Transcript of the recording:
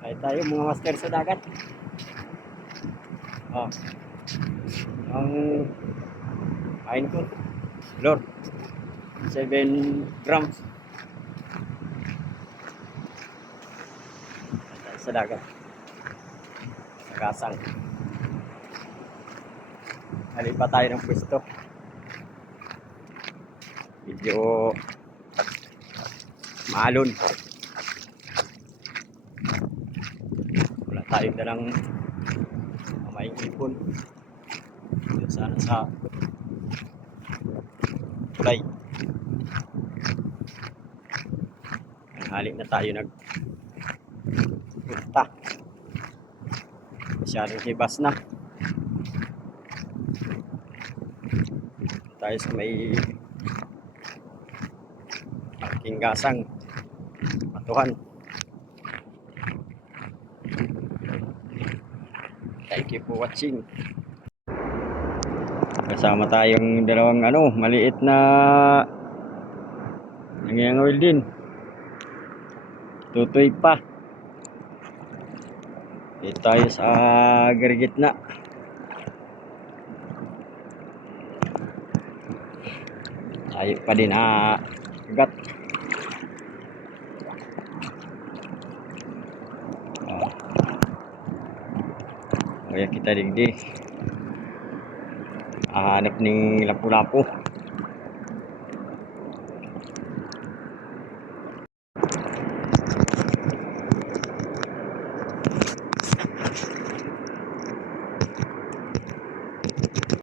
Ay tayo mga master sa dagat. Oh. Ang kain ko. Lord. 7 grams. Sa dagat. Sa kasang. Halipa tayo ng pwesto. Medyo maalon. Wala tayong dalang mamayang ipon. Dito sana sa tulay. Halik na tayo nagpunta. Masyadong hibas na. Tayo sa may aking gasang matuhan. Thank you for watching. Kasama tayong dalawang maliit na nangyayangawil din. Tutoy pa. Dito tayo sa garigitna. Tayo pa din agat. Kaya kita digdi. Hanap ng lapu-lapu.